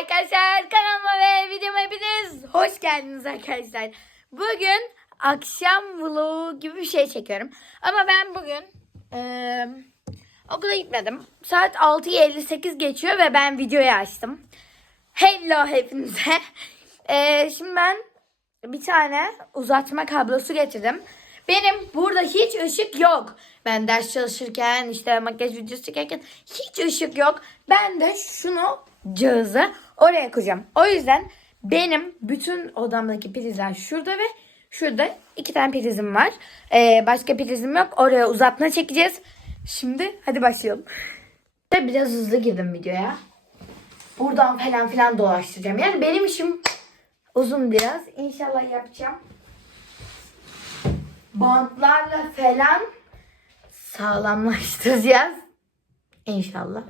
arkadaşlar kanalıma ve videoma hepiniz hoş geldiniz arkadaşlar. Bugün akşam vlogu gibi bir şey çekiyorum. Ama ben bugün eee, okula gitmedim. Saat 6.58 geçiyor ve ben videoyu açtım. Hello hepinize. Eee, şimdi ben bir tane uzatma kablosu getirdim. Benim burada hiç ışık yok. Ben ders çalışırken işte makyaj videosu çekerken hiç ışık yok. Ben de şunu cihazı oraya koyacağım. O yüzden benim bütün odamdaki prizler şurada ve şurada iki tane prizim var. Ee, başka prizim yok. Oraya uzatma çekeceğiz. Şimdi hadi başlayalım. Biraz hızlı girdim videoya. Buradan falan filan dolaştıracağım. Yani benim işim uzun biraz. İnşallah yapacağım. Bantlarla falan sağlamlaştıracağız. İnşallah.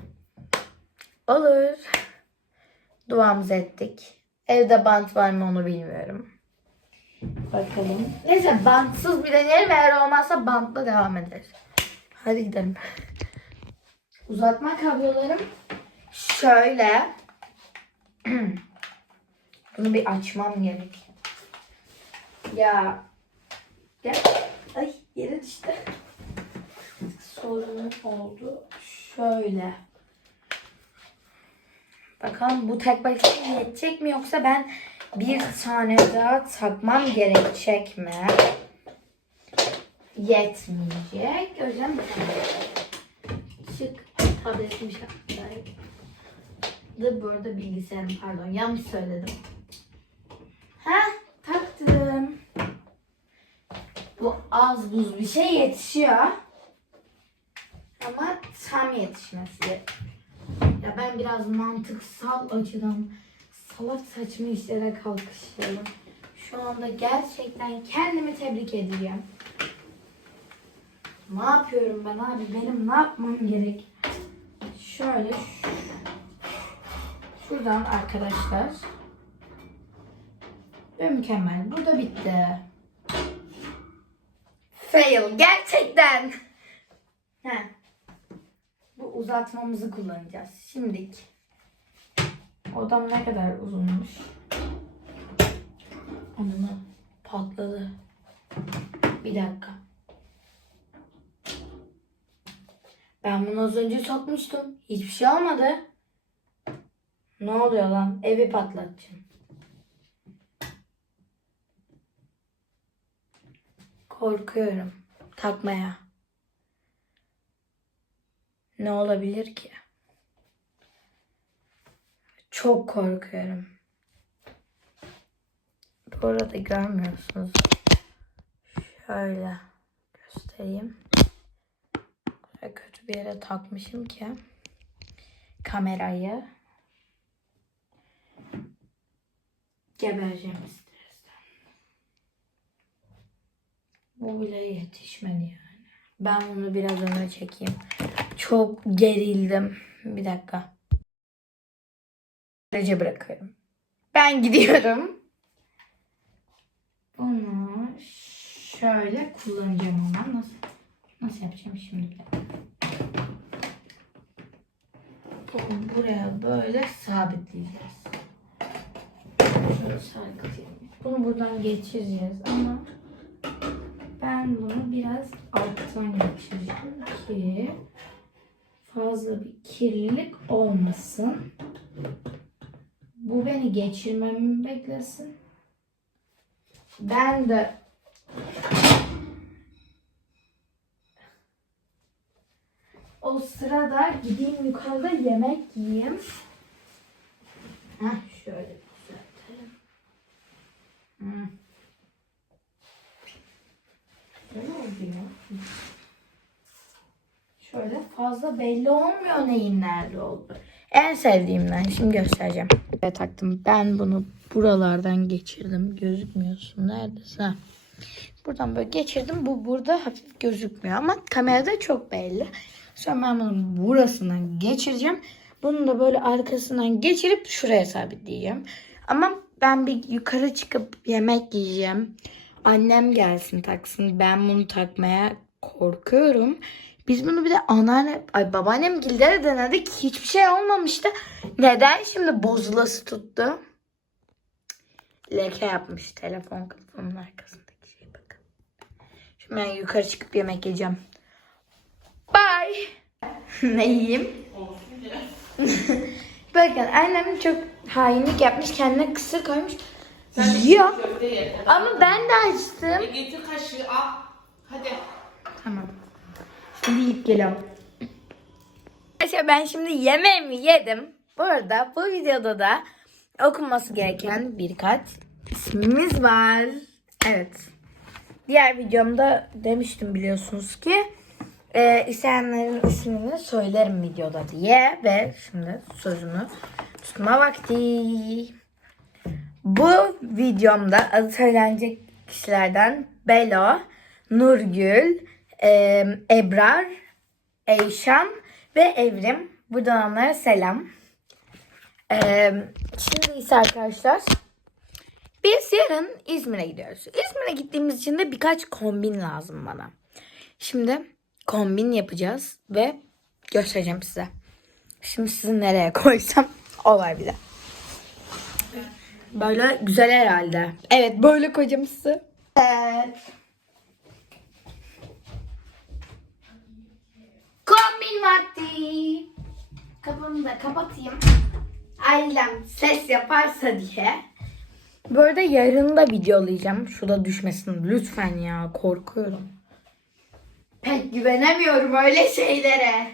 Olur. Duamızı ettik. Evde bant var mı onu bilmiyorum. Bakalım. Neyse bantsız bir deneyelim. Eğer olmazsa bantla devam ederiz. Hadi gidelim. Uzatma kablolarım şöyle. Bunu bir açmam gerek. Ya. Gel. Ay yere düştü. Sorun oldu. Şöyle. Bakalım bu tek başına yetecek mi yoksa ben bir tane daha takmam gerekecek mi? Yetmeyecek. O yüzden bir tane. Çık. Tabletim şartları. Da bu arada bilgisayarım pardon yanlış söyledim. Ha taktım. Bu az buz bir şey yetişiyor. Ama tam yetişmesi gerek. Ya ben biraz mantıksal açıdan salak saçma işlere kalkışıyorum. Şu anda gerçekten kendimi tebrik edeceğim. Ne yapıyorum ben abi? Benim ne yapmam gerek? Şöyle şu- şuradan arkadaşlar. Ve mükemmel. Burada bitti. Fail. Gerçekten. Heh. Bu uzatmamızı kullanacağız. Şimdik. Odam ne kadar uzunmuş. Onu patladı. Bir dakika. Ben bunu az önce sokmuştum. Hiçbir şey olmadı. Ne oluyor lan? Evi patlatacağım. Korkuyorum takmaya. Ne olabilir ki? Çok korkuyorum. Bu arada görmüyorsunuz. Şöyle göstereyim. Böyle kötü bir yere takmışım ki kamerayı gebereceğim istersen. Bu bile yetişmedi yani. Ben bunu biraz öne çekeyim. Çok gerildim. Bir dakika. Böylece bırakıyorum. Ben gidiyorum. Bunu şöyle kullanacağım ama nasıl nasıl yapacağım şimdi? Bunu buraya böyle sabitleyeceğiz. Şöyle sarkıtayım. Bunu buradan geçireceğiz ama ben bunu biraz alttan geçireceğim ki fazla bir kirlilik olmasın. Bu beni geçirmemi beklesin. Ben de o sırada gideyim yukarıda yemek yiyeyim. Heh, şöyle düzeltelim. Hmm. Böyle oldu ya. Şöyle fazla belli olmuyor neyin nerede oldu. En sevdiğimden şimdi göstereceğim. Evet taktım. Ben bunu buralardan geçirdim. Gözükmüyorsun. Neredesin? Ha. Buradan böyle geçirdim. Bu burada hafif gözükmüyor ama kamerada çok belli. Sonra ben bunu burasından geçireceğim. Bunu da böyle arkasından geçirip şuraya sabitleyeceğim. Ama ben bir yukarı çıkıp yemek yiyeceğim. Annem gelsin taksın. Ben bunu takmaya korkuyorum. Biz bunu bir de anneanne, ay babaannem gilde de denedik. Hiçbir şey olmamıştı. Neden şimdi bozulası tuttu? Leke yapmış telefon kılıfının arkasındaki şey bakın. Şimdi ben yukarı çıkıp yemek yiyeceğim. Bye. ne yiyeyim? Bakın annem çok hainlik yapmış. Kendine kısır koymuş. Yiyor. Köfte ye. Ama ben de açtım. E, getir kaşığı al. Hadi. Tamam. Şimdi yiyip geliyorum. Arkadaşlar ben şimdi yemeğimi yedim. Bu arada bu videoda da okunması gereken birkaç ismimiz var. Evet. Diğer videomda demiştim biliyorsunuz ki e, isteyenlerin ismini söylerim videoda diye ve şimdi sözümü tutma vakti. Bu videomda adı söylenecek kişilerden Belo, Nurgül, e, Ebrar, Eyşan ve Evrim. Buradan onlara selam. E, şimdi ise arkadaşlar biz yarın İzmir'e gidiyoruz. İzmir'e gittiğimiz için de birkaç kombin lazım bana. Şimdi kombin yapacağız ve göstereceğim size. Şimdi sizi nereye koysam o var bir. Böyle güzel herhalde. Evet böyle koyacağım sizi. Evet. Kombin vakti. Kapımı da kapatayım. Ailem ses yaparsa diye. Bu arada yarın da videolayacağım. Şurada düşmesin lütfen ya korkuyorum. Pek güvenemiyorum öyle şeylere.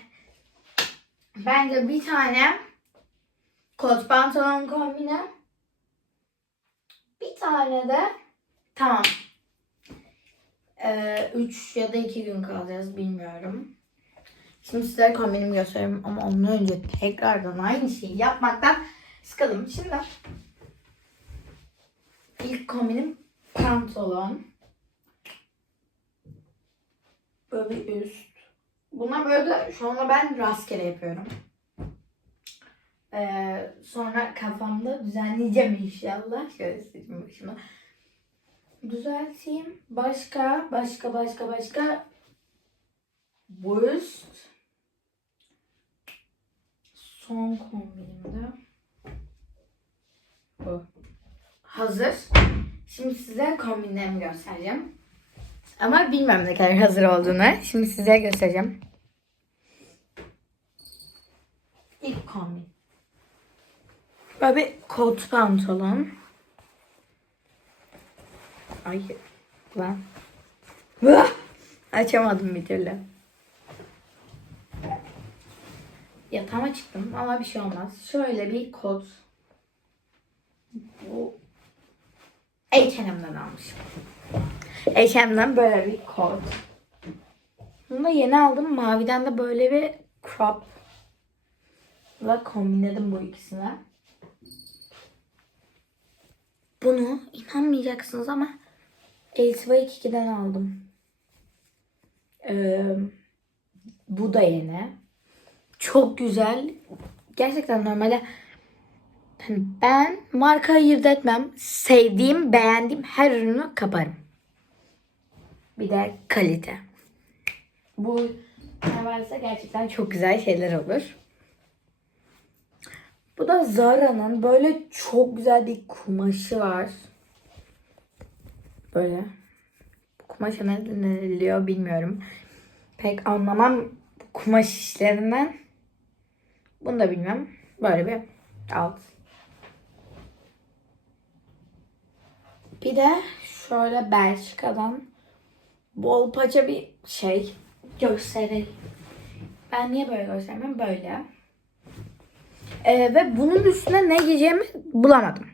Bence bir tane kot pantolon kombine. Bir tane de tamam. 3 ya da 2 gün kalacağız bilmiyorum. Şimdi size kombinimi göstereyim ama ondan önce tekrardan aynı şeyi yapmaktan sıkıldım. Şimdi ilk kombinim pantolon. Böyle bir üst. Buna böyle de şu anda ben rastgele yapıyorum. Ee, sonra kafamda düzenleyeceğim inşallah. Şöyle sileyim başıma. Düzelteyim. Başka, başka, başka, başka. Bu üst. Son kombinimde. Bu. Hazır. Şimdi size kombinlerimi göstereceğim. Ama bilmem ne kadar hazır olduğunu. Şimdi size göstereceğim. İlk kombin. Böyle bir kot pantolon. Ay lan. Açamadım bir türlü. Yatağıma çıktım ama bir şey olmaz. Şöyle bir kot. Bu H&M'den almışım. H&M'den böyle bir kot. Bunu da yeni aldım. Maviden de böyle bir crop ile kombinledim bu ikisini. Bunu inanmayacaksınız ama Elsivay 2'den aldım. Ee, bu da yeni. Çok güzel. Gerçekten normalde hani ben marka ayırt etmem. Sevdiğim, beğendiğim her ürünü kaparım. Bir de kalite. Bu varsa gerçekten çok güzel şeyler olur. Bu da Zara'nın böyle çok güzel bir kumaşı var. Böyle. Bu kumaşa ne deniliyor bilmiyorum. Pek anlamam kumaş işlerinden. Bunu da bilmem. Böyle bir alt. Bir de şöyle Belçika'dan bol paça bir şey göstereyim. Ben niye böyle göstermiyorum? Böyle. Ee, ve bunun üstüne ne giyeceğimi bulamadım.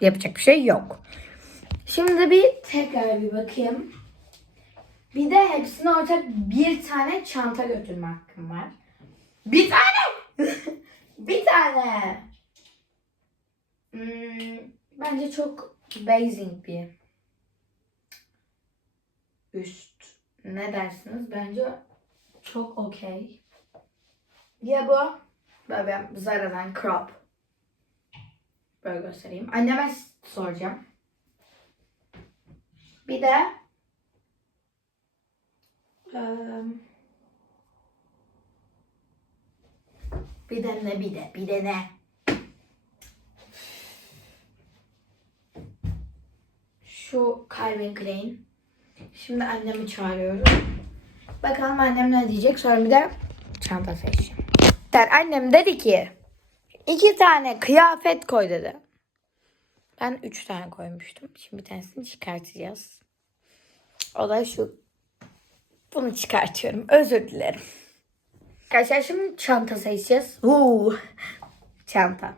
Yapacak bir şey yok. Şimdi bir tekrar bir bakayım. Bir de hepsine ortak bir tane çanta götürme hakkım var. Bir tane! bir tane! Hmm, bence çok basic bir üst. Ne dersiniz? Bence çok okey. Ya bu? Böyle Zara'dan crop. Böyle göstereyim. Anneme soracağım. Bir de eee, Bir de ne bir de bir de ne. Şu Calvin Klein. Şimdi annemi çağırıyorum. Bakalım annem ne diyecek. Sonra bir de çanta seçeceğim. Annem dedi ki iki tane kıyafet koy dedi. Ben üç tane koymuştum. Şimdi bir tanesini çıkartacağız. O da şu. Bunu çıkartıyorum. Özür dilerim. Arkadaşlar şimdi çanta seçeceğiz. Uuu. Çanta.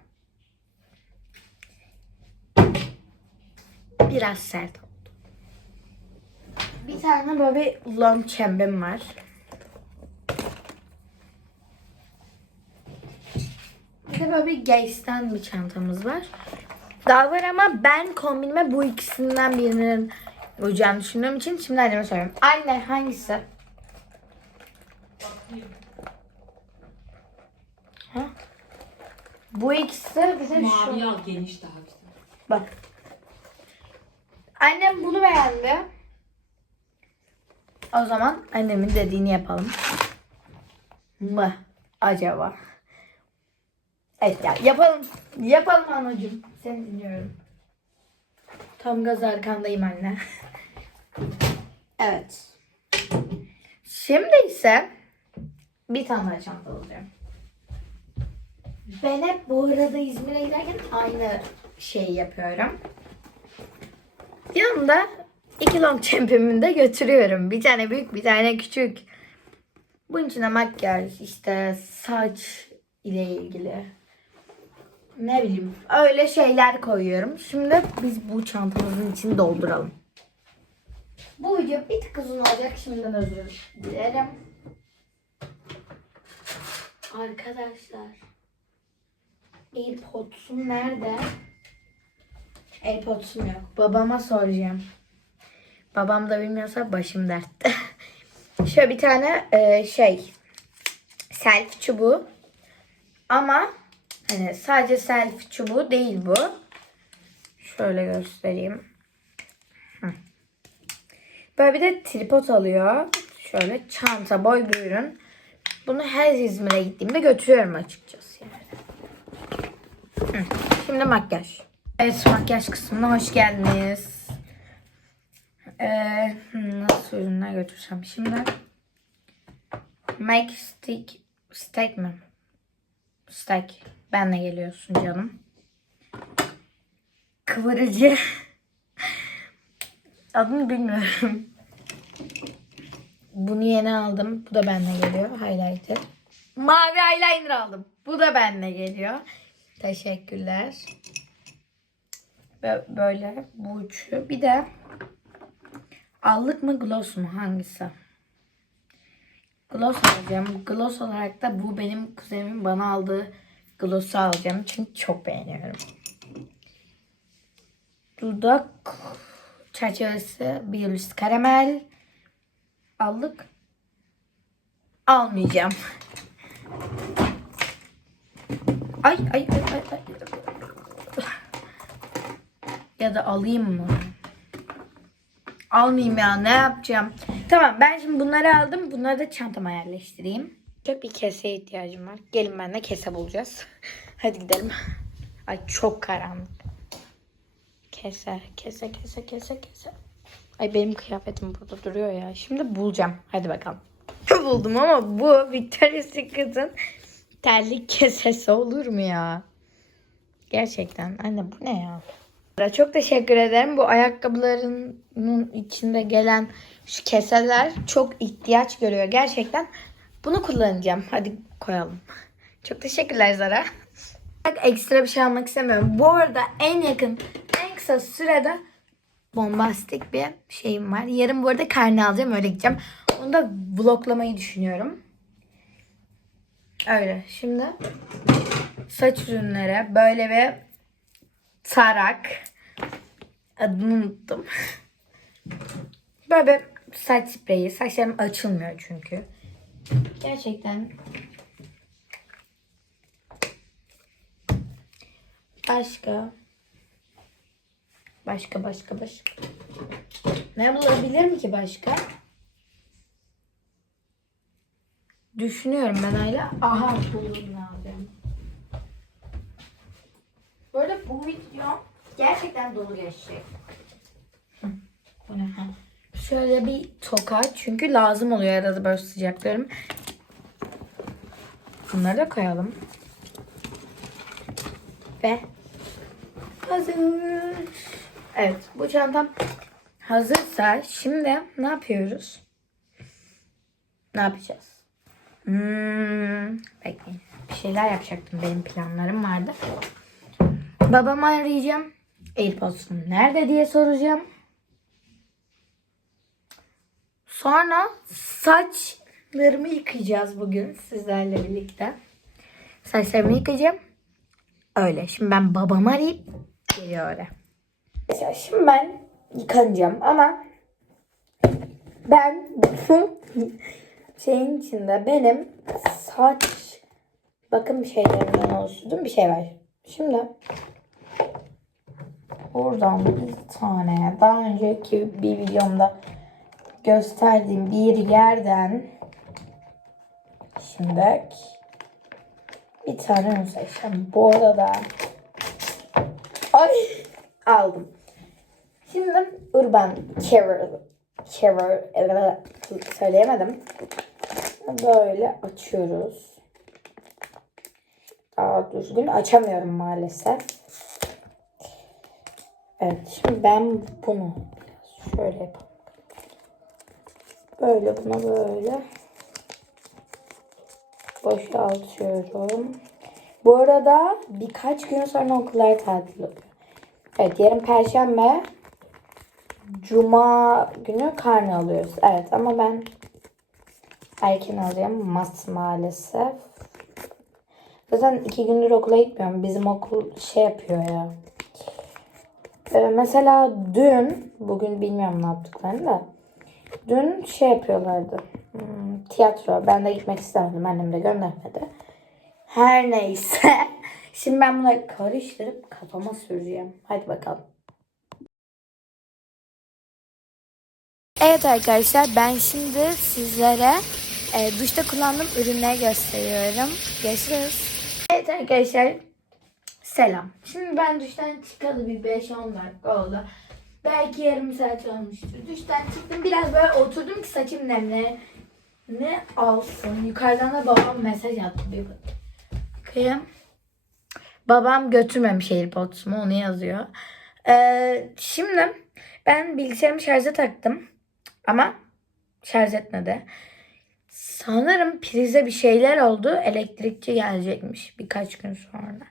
Biraz sert oldu. Bir tane böyle bir long çembem var. Bir de böyle bir Gays'ten bir çantamız var. Daha var ama ben kombinime bu ikisinden birinin uyacağını düşündüğüm için şimdi anneme soruyorum. Anne hangisi? Ha? Bu ikisi bir de şu. Mavi al geniş daha güzel. Bak. Annem bunu beğendi. O zaman annemin dediğini yapalım. Mı acaba? Evet ya yapalım. Yapalım anacığım. Seni dinliyorum. Tam gaz arkandayım anne. evet. Şimdi ise bir tane daha çanta alacağım. Ben hep bu arada İzmir'e giderken aynı şeyi yapıyorum. Yanımda iki long champion'ımı da götürüyorum. Bir tane büyük, bir tane küçük. Bunun içine makyaj, işte saç ile ilgili. Ne bileyim öyle şeyler koyuyorum. Şimdi biz bu çantamızın içini dolduralım. Bu video bir tık uzun olacak. Şimdiden özür dilerim. Arkadaşlar. AirPods'um nerede? AirPods'um yok. Babama soracağım. Babam da bilmiyorsa başım dertte. Şöyle bir tane e, şey selfie çubuğu. Ama hani sadece selfie çubuğu değil bu. Şöyle göstereyim. Böyle bir de tripod alıyor. Şöyle çanta boy bir ürün. Bunu her İzmir'e gittiğimde götürüyorum açıkçası yani. Şimdi makyaj. Evet makyaj kısmına hoş geldiniz. Ee, nasıl ürünler götürsem şimdi. Make stick steak mi? Steak. Benle geliyorsun canım. Kıvırıcı. Adını bilmiyorum. Bunu yeni aldım. Bu da benle geliyor. Highlighter. Mavi eyeliner aldım. Bu da benle geliyor. Teşekkürler. Bö- Böyle bu üçü. Bir de allık mı gloss mu hangisi? Gloss alacağım. Gloss olarak da bu benim kuzenimin bana aldığı gloss'u alacağım. Çünkü çok beğeniyorum. Dudak çerçevesi Biolis karamel. Allık almayacağım. Ay ay ay ay. ay. Ya da alayım mı? Almayayım ya ne yapacağım? Tamam ben şimdi bunları aldım. Bunları da çantama yerleştireyim. Çok bir keseye ihtiyacım var. Gelin benimle kese bulacağız. Hadi gidelim. Ay çok karanlık. Kese, kese, kese, kese, kese. Ay benim kıyafetim burada duruyor ya. Şimdi bulacağım. Hadi bakalım. Buldum ama bu Victoria's Secret'ın terlik kesesi olur mu ya? Gerçekten. Anne bu ne ya? Çok teşekkür ederim. Bu ayakkabılarının içinde gelen şu keseler çok ihtiyaç görüyor. Gerçekten bunu kullanacağım. Hadi koyalım. Çok teşekkürler Zara. Ekstra bir şey almak istemiyorum. Bu arada en yakın, en kısa sürede bombastik bir şeyim var. Yarın bu arada karne alacağım. Öyle gideceğim. Onu da vloglamayı düşünüyorum. Öyle. Şimdi saç ürünlere böyle bir tarak. Adını unuttum. Böyle bir saç spreyi. Saçlarım açılmıyor çünkü. Gerçekten başka başka başka başka ne bulabilirim ki başka? Düşünüyorum ben hala. Aha buldum lazım. Böyle bu video gerçekten dolu geçecek. Şöyle bir toka çünkü lazım oluyor arada böyle sıcaklarım. Bunları da koyalım. Ve hazır. Evet bu çantam hazırsa şimdi ne yapıyoruz? Ne yapacağız? Hmm, bekleyin. Bir şeyler yapacaktım. Benim planlarım vardı. Babamı arayacağım. AirPods'um nerede diye soracağım. Sonra saçlarımı yıkayacağız bugün sizlerle birlikte. Saçlarımı yıkayacağım. Öyle. Şimdi ben babamı arayıp geliyor. Mesela şimdi ben yıkanacağım ama ben şeyin içinde benim saç bakım şeylerimden oluşturduğum bir şey var. Şimdi buradan bir tane daha önceki bir videomda gösterdiğim bir yerden şimdi bir tane ürün seçeceğim. Bu arada ay aldım. Şimdi Urban Carrier evet, söyleyemedim. Böyle açıyoruz. Daha düzgün açamıyorum maalesef. Evet şimdi ben bunu şöyle yapalım. Böyle buna böyle boşaltıyorum. Bu arada birkaç gün sonra okullar tatil oluyor. Evet yarın perşembe Cuma günü karne alıyoruz. Evet ama ben erken alıyorum mas maalesef. Zaten iki gündür okula gitmiyorum. Bizim okul şey yapıyor ya. Ee, mesela dün, bugün bilmiyorum ne yaptıklarını da. Dün şey yapıyorlardı. Hmm, tiyatro. Ben de gitmek istemedim. Annem de göndermedi. Her neyse. Şimdi ben bunları karıştırıp kafama süreceğim. Hadi bakalım. Evet arkadaşlar ben şimdi sizlere e, duşta kullandığım ürünleri gösteriyorum. Görüşürüz. Evet arkadaşlar selam. Şimdi ben duştan çıkalı bir 5-10 dakika oldu. Belki yarım saat olmuştur. Duştan çıktım biraz böyle oturdum ki saçım nemli. Ne alsın? Yukarıdan da babam mesaj attı bir bakayım. Babam götürmemiş AirPods'umu onu yazıyor. Ee, şimdi ben bilgisayarımı şarja taktım. Ama şarj etmedi. Sanırım prize bir şeyler oldu. Elektrikçi gelecekmiş birkaç gün sonra.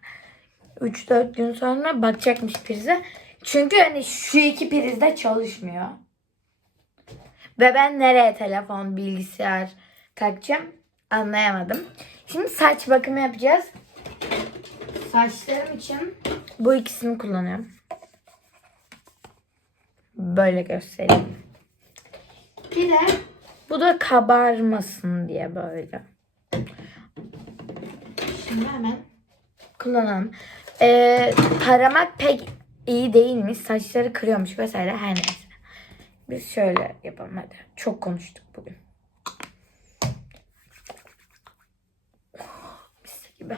3-4 gün sonra bakacakmış prize. Çünkü hani şu iki priz de çalışmıyor. Ve ben nereye telefon, bilgisayar takacağım anlayamadım. Şimdi saç bakımı yapacağız. Saçlarım için bu ikisini kullanıyorum. Böyle göstereyim. Bir de bu da kabarmasın diye böyle. Şimdi hemen kullanalım. Ee, taramak pek iyi değilmiş. Saçları kırıyormuş vesaire her neyse. Biz şöyle yapalım hadi. Çok konuştuk bugün. Mis gibi.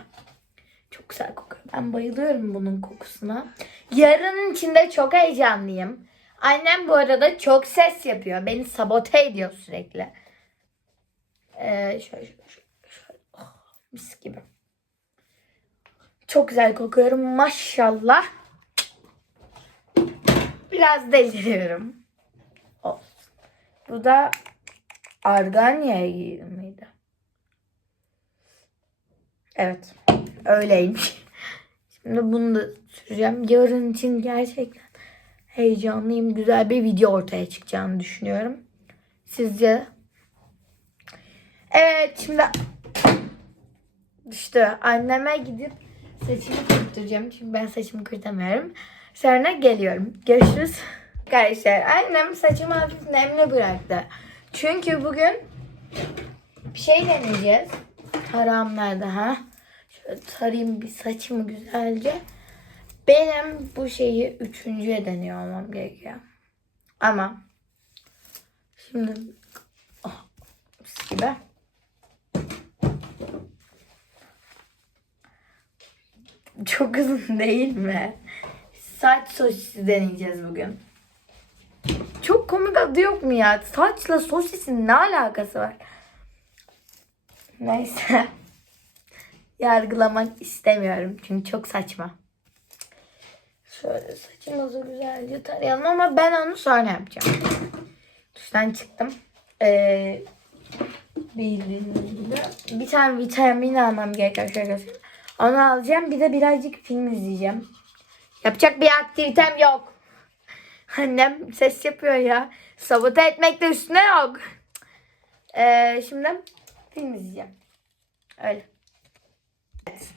Çok güzel kokuyor. Ben bayılıyorum bunun kokusuna. Yarının içinde çok heyecanlıyım. Annem bu arada çok ses yapıyor. Beni sabote ediyor sürekli. Ee, şöyle, şöyle, şöyle. Oh, mis gibi. Çok güzel kokuyorum maşallah. Biraz deliriyorum. Olsun. Bu da Arganya mıydı? Evet. Öyleymiş. Şimdi bunu da süreceğim. Yarın için gerçekten heyecanlıyım. Güzel bir video ortaya çıkacağını düşünüyorum. Sizce? Evet şimdi işte anneme gidip saçımı kurtaracağım. Çünkü ben saçımı kurtamıyorum. Sonra geliyorum. Görüşürüz. Arkadaşlar annem saçımı hafif nemli bıraktı. Çünkü bugün bir şey deneyeceğiz. Taram nerede ha? Şöyle tarayayım bir saçımı güzelce. Benim bu şeyi üçüncüye deniyor olmam gerekiyor. Ama şimdi oh, mis gibi. çok uzun değil mi? Saç sosisi deneyeceğiz bugün. Çok komik adı yok mu ya? Saçla sosisin ne alakası var? Neyse. Yargılamak istemiyorum çünkü çok saçma. Şöyle saçımızı güzelce tarayalım ama ben onu sonra yapacağım. Duştan çıktım. Ee, bildiğiniz gibi bir tane vitamin almam gerekiyor. Şöyle. Onu alacağım. Bir de birazcık film izleyeceğim. Yapacak bir aktivitem yok. Annem ses yapıyor ya. Sabote etmek de üstüne yok. Ee, şimdi film izleyeceğim. Öyle. Evet.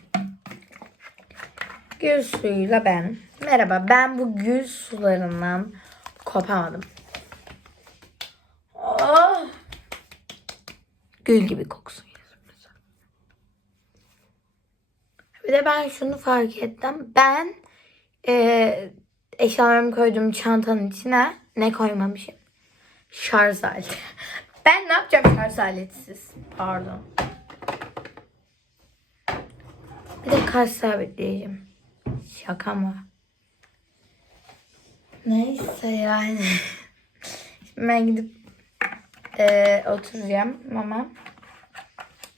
Gül suyuyla ben. Merhaba ben bu gül sularından kopamadım. Oh. Gül gibi mesela. Bir de ben şunu fark ettim. Ben e, eşyalarımı koyduğum çantanın içine ne koymamışım? Şarj aleti. Ben ne yapacağım şarj aletsiz? Pardon. Bir de kaç sabitleyeceğim. Şaka mı? Neyse yani. Şimdi ben gidip eee, oturacağım ama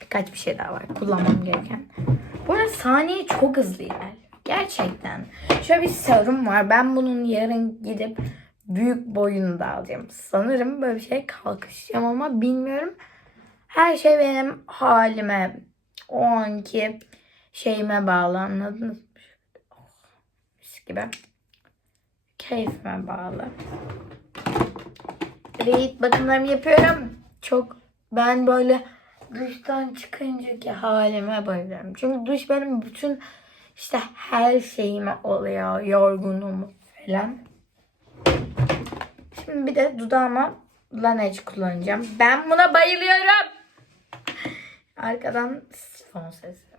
birkaç bir şey daha var kullanmam gereken. Bu arada saniye çok hızlı yani. Gerçekten. Şöyle bir serum var. Ben bunun yarın gidip büyük boyunu da alacağım. Sanırım böyle bir şey kalkışacağım ama bilmiyorum. Her şey benim halime, o anki şeyime bağlı anladınız mı? Gibi. Keyfime bağlı. Reed bakımlarımı yapıyorum. Çok ben böyle duştan çıkıncaki halime bayılıyorum. Çünkü duş benim bütün işte her şeyime oluyor. Yorgunluğumu falan. Şimdi bir de dudağıma Laneige kullanacağım. Ben buna bayılıyorum. Arkadan sifon sesi.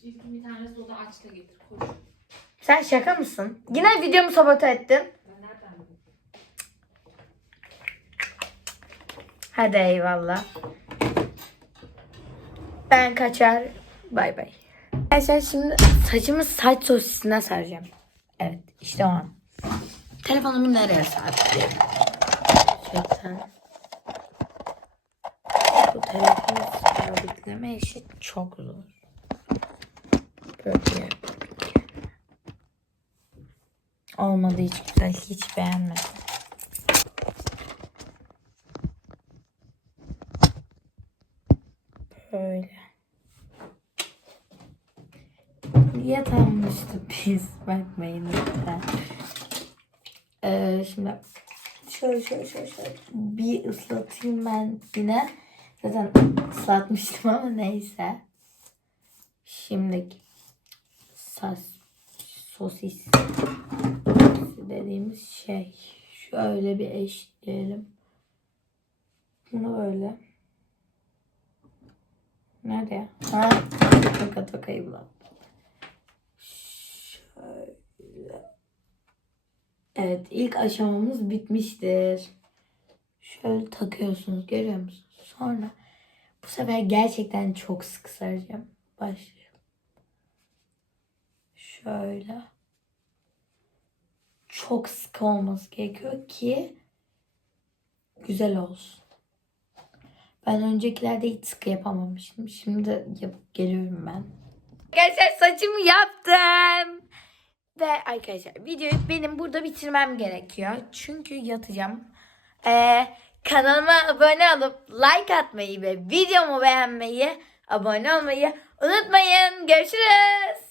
Çiftin bir tane soda aç da getir. Koş. Sen şaka mısın? Yine videomu sabote ettin. Hadi eyvallah. Ben kaçar. Bay bay. Arkadaşlar şimdi saçımı saç sosisine saracağım. Evet işte o an. Telefonumu nereye sabitleyeyim? Gerçekten. Bu telefonu sabitleme işi çok zor. Böyle Olmadı hiç güzel. Hiç beğenmedim. Böyle. Yatağımmıştı pis. Bakmayın lütfen. Ee, şimdi şöyle şöyle şöyle şöyle bir ıslatayım ben yine. Zaten ıslatmıştım ama neyse. Şimdi sas, sosis dediğimiz şey. Şöyle bir eşitleyelim. Bunu böyle. Nerede? Ha, toka tokayı bulalım. Şöyle. Evet, ilk aşamamız bitmiştir. Şöyle takıyorsunuz, görüyor musunuz? Sonra bu sefer gerçekten çok sık saracağım. Başlayalım. Şöyle. Çok sık olması gerekiyor ki güzel olsun. Ben öncekilerde hiç sıkı yapamamıştım. Şimdi yapıp geliyorum ben. Arkadaşlar saçımı yaptım. Ve arkadaşlar videoyu benim burada bitirmem gerekiyor. Çünkü yatacağım. Ee, kanalıma abone olup like atmayı ve videomu beğenmeyi, abone olmayı unutmayın. Görüşürüz.